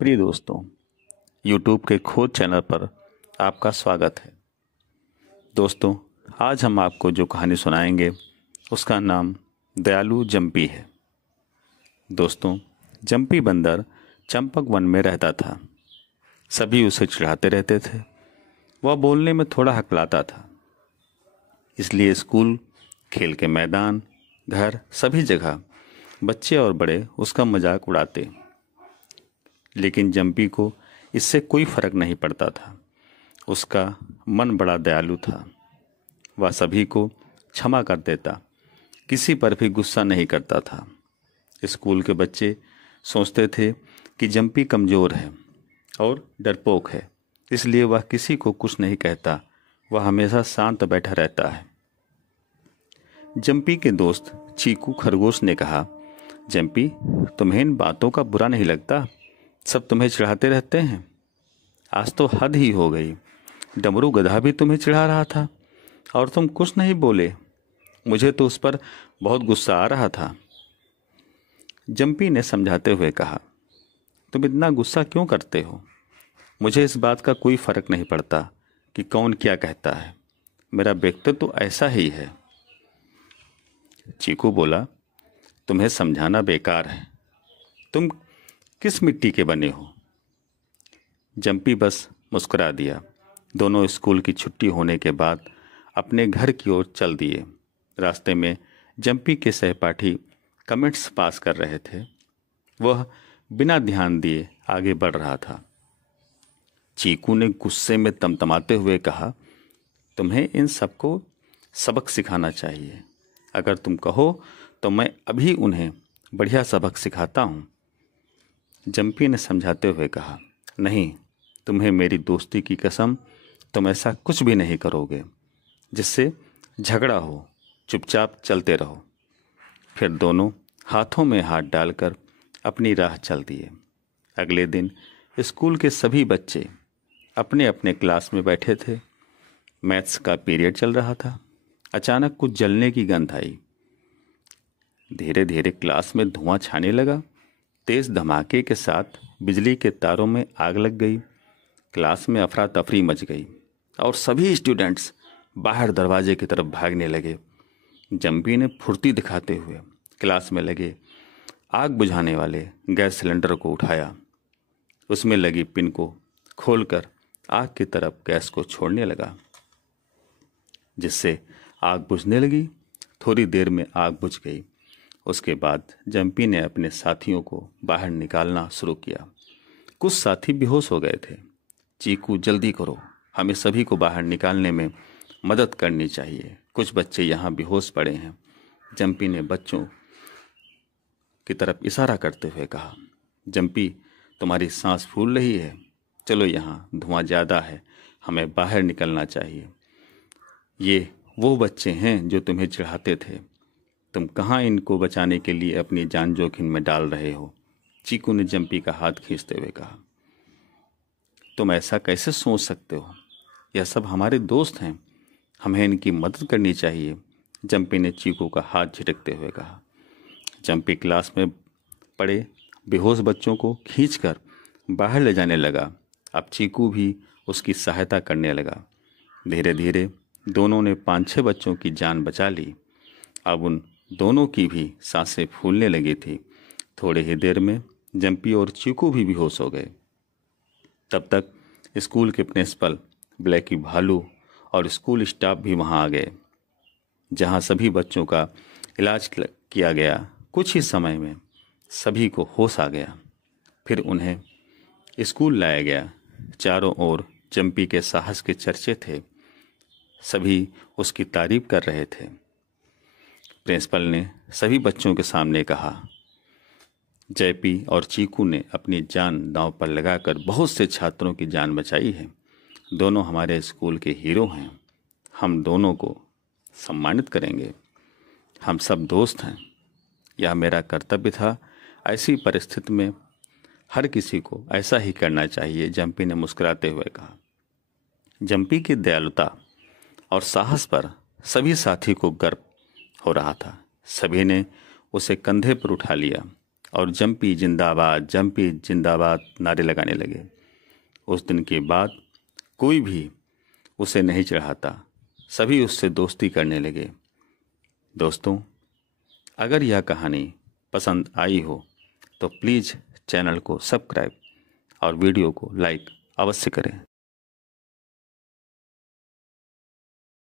प्रिय दोस्तों, YouTube के खोज चैनल पर आपका स्वागत है। दोस्तों, आज हम आपको जो कहानी सुनाएंगे उसका नाम दयालु जंपी है। दोस्तों, जंपी बंदर चंपक वन में रहता था। सभी उसे चिढ़ाते रहते थे। वह बोलने में थोड़ा हकलाता था, इसलिए स्कूल, खेल के मैदान, घर, सभी जगह बच्चे और बड़े उसका मजाक उड़ाते। लेकिन जंपी को इससे कोई फर्क नहीं पड़ता था। उसका मन बड़ा दयालु था। वह सभी को क्षमा कर देता, किसी पर भी गुस्सा नहीं करता था। स्कूल के बच्चे सोचते थे कि जंपी कमज़ोर है और डरपोक है, इसलिए वह किसी को कुछ नहीं कहता। वह हमेशा शांत बैठा रहता है। जंपी के दोस्त चीकू खरगोश ने कहा, जंपी, तुम्हें इन बातों का बुरा नहीं लगता? सब तुम्हें चिढ़ाते रहते हैं। आज तो हद ही हो गई। डमरू गधा भी तुम्हें चिढ़ा रहा था और तुम कुछ नहीं बोले। मुझे तो उस पर बहुत गुस्सा आ रहा था। जंपी ने समझाते हुए कहा, तुम इतना गुस्सा क्यों करते हो? मुझे इस बात का कोई फर्क नहीं पड़ता कि कौन क्या कहता है। मेरा व्यक्तित्व तो ऐसा ही है। चीकू बोला, तुम्हें समझाना बेकार है। तुम किस मिट्टी के बने हो? जंपी बस मुस्कुरा दिया। दोनों स्कूल की छुट्टी होने के बाद अपने घर की ओर चल दिए। रास्ते में जंपी के सहपाठी कमेंट्स पास कर रहे थे। वह बिना ध्यान दिए आगे बढ़ रहा था। चीकू ने गुस्से में तमतमाते हुए कहा, तुम्हें इन सबको सबक सिखाना चाहिए। अगर तुम कहो तो मैं अभी उन्हें बढ़िया सबक सिखाता हूँ। जंपी ने समझाते हुए कहा, नहीं, तुम्हें मेरी दोस्ती की कसम, तुम ऐसा कुछ भी नहीं करोगे जिससे झगड़ा हो। चुपचाप चलते रहो। फिर दोनों हाथों में हाथ डालकर अपनी राह चल दिए। अगले दिन स्कूल के सभी बच्चे अपने अपने क्लास में बैठे थे। मैथ्स का पीरियड चल रहा था। अचानक कुछ जलने की गंध आई। धीरे धीरे क्लास में धुआं छाने लगा। तेज धमाके के साथ बिजली के तारों में आग लग गई। क्लास में अफरा तफरी मच गई और सभी स्टूडेंट्स बाहर दरवाजे की तरफ भागने लगे। जंपी ने फुर्ती दिखाते हुए क्लास में लगे आग बुझाने वाले गैस सिलेंडर को उठाया। उसमें लगी पिन को खोलकर आग की तरफ गैस को छोड़ने लगा, जिससे आग बुझने लगी। थोड़ी देर में आग बुझ गई। उसके बाद जंपी ने अपने साथियों को बाहर निकालना शुरू किया। कुछ साथी बेहोश हो गए थे। चीकू, जल्दी करो, हमें सभी को बाहर निकालने में मदद करनी चाहिए। कुछ बच्चे यहाँ बेहोश पड़े हैं। जंपी ने बच्चों की तरफ इशारा करते हुए कहा, जंपी, तुम्हारी सांस फूल रही है। चलो, यहाँ धुआं ज़्यादा है, हमें बाहर निकलना चाहिए। ये वो बच्चे हैं जो तुम्हें चिढ़ाते थे। तुम कहाँ इनको बचाने के लिए अपनी जान जोखिम में डाल रहे हो? चीकू ने जंपी का हाथ खींचते हुए कहा, तुम ऐसा कैसे सोच सकते हो? यह सब हमारे दोस्त हैं, हमें इनकी मदद करनी चाहिए। जंपी ने चीकू का हाथ झटकते हुए कहा। जंपी क्लास में पड़े बेहोश बच्चों को खींचकर बाहर ले जाने लगा। अब चीकू भी उसकी सहायता करने लगा। धीरे धीरे दोनों ने 5-6 बच्चों की जान बचा ली। अब उन दोनों की भी सांसें फूलने लगी थी। थोड़ी ही देर में जंपी और चीकू भी बेहोश हो गए। तब तक स्कूल के प्रिंसिपल ब्लैकी भालू और स्कूल स्टाफ भी वहां आ गए, जहां सभी बच्चों का इलाज किया गया। कुछ ही समय में सभी को होश आ गया। फिर उन्हें स्कूल लाया गया। चारों ओर जंपी के साहस के चर्चे थे। सभी उसकी तारीफ कर रहे थे। प्रिंसिपल ने सभी बच्चों के सामने कहा, जयपी और चीकू ने अपनी जान दांव पर लगाकर बहुत से छात्रों की जान बचाई है। दोनों हमारे स्कूल के हीरो हैं। हम दोनों को सम्मानित करेंगे। हम सब दोस्त हैं। यह मेरा कर्तव्य था। ऐसी परिस्थिति में हर किसी को ऐसा ही करना चाहिए, जंपी ने मुस्कुराते हुए कहा। जंपी की दयालुता और साहस पर सभी साथी को गर्व हो रहा था। सभी ने उसे कंधे पर उठा लिया और जंपी जिंदाबाद नारे लगाने लगे। उस दिन के बाद कोई भी उसे नहीं चढ़ाता, सभी उससे दोस्ती करने लगे। दोस्तों, अगर यह कहानी पसंद आई हो तो प्लीज़ चैनल को सब्सक्राइब और वीडियो को लाइक अवश्य करें।